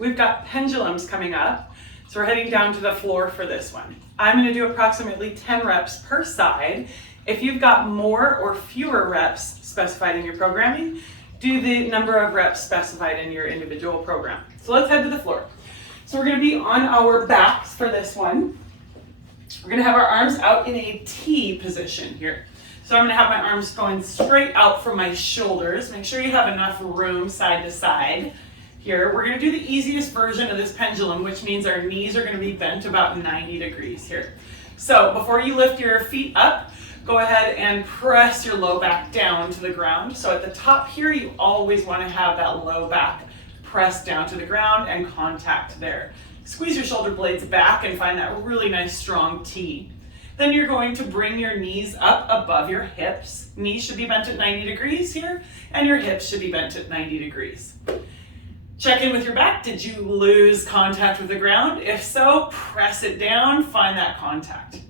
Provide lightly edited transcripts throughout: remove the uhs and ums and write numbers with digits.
We've got pendulums coming up, so we're heading down to the floor for this one. I'm going to do approximately 10 reps per side. If you've got more or fewer reps specified in your programming, do the number of reps specified in your individual program. So let's head to the floor. So we're going to be on our backs for this one. We're going to have our arms out in a T position here. So I'm going to have my arms going straight out from my shoulders. Make sure you have enough room side to side. Here, we're going to do the easiest version of this pendulum, which means our knees are going to be bent about 90 degrees here. So before you lift your feet up, go ahead and press your low back down to the ground. So at the top here, you always want to have that low back pressed down to the ground and contact there. Squeeze your shoulder blades back and find that really nice strong T. Then you're going to bring your knees up above your hips. Knees should be bent at 90 degrees here, and your hips should be bent at 90 degrees. Check in with your back. Did you lose contact with the ground? If so, press it down, find that contact.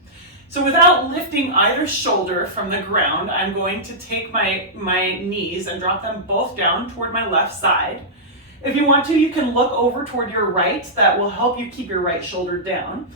So without lifting either shoulder from the ground, I'm going to take my knees and drop them both down toward my left side. If you want to, you can look over toward your right. That will help you keep your right shoulder down.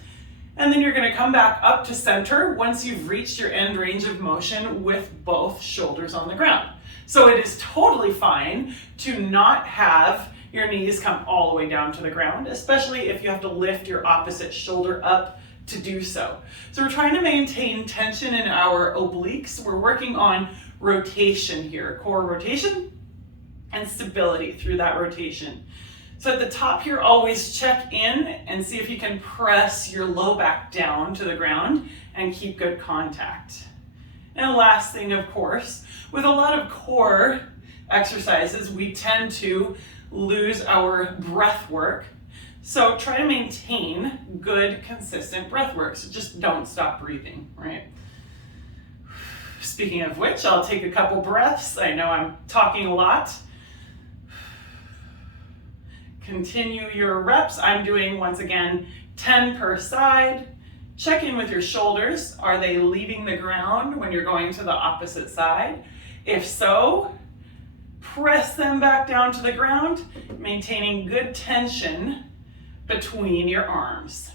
And then you're going to come back up to center once you've reached your end range of motion with both shoulders on the ground. So it is totally fine to not have your knees come all the way down to the ground, especially if you have to lift your opposite shoulder up to do so. So we're trying to maintain tension in our obliques. We're working on rotation here, core rotation and stability through that rotation. So at the top here, always check in and see if you can press your low back down to the ground and keep good contact. And the last thing, of course, with a lot of core exercises, we tend to lose our breath work. So try to maintain good, consistent breath work. So just don't stop breathing, right? Speaking of which, I'll take a couple breaths. I know I'm talking a lot. Continue your reps. I'm doing, once again, 10 per side. Check in with your shoulders. Are they leaving the ground when you're going to the opposite side? If so, press them back down to the ground, maintaining good tension between your arms.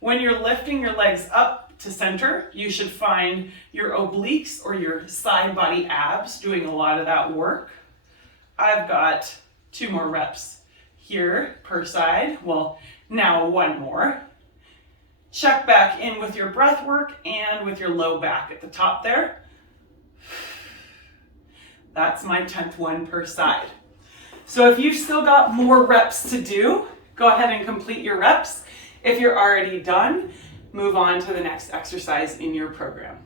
When you're lifting your legs up to center, you should find your obliques or your side body abs doing a lot of that work. I've got 2 more reps here per side. Well, now 1 more. Check back in with your breath work and with your low back at the top there. That's my 10th one per side. So if you've still got more reps to do, go ahead and complete your reps. If you're already done, move on to the next exercise in your program.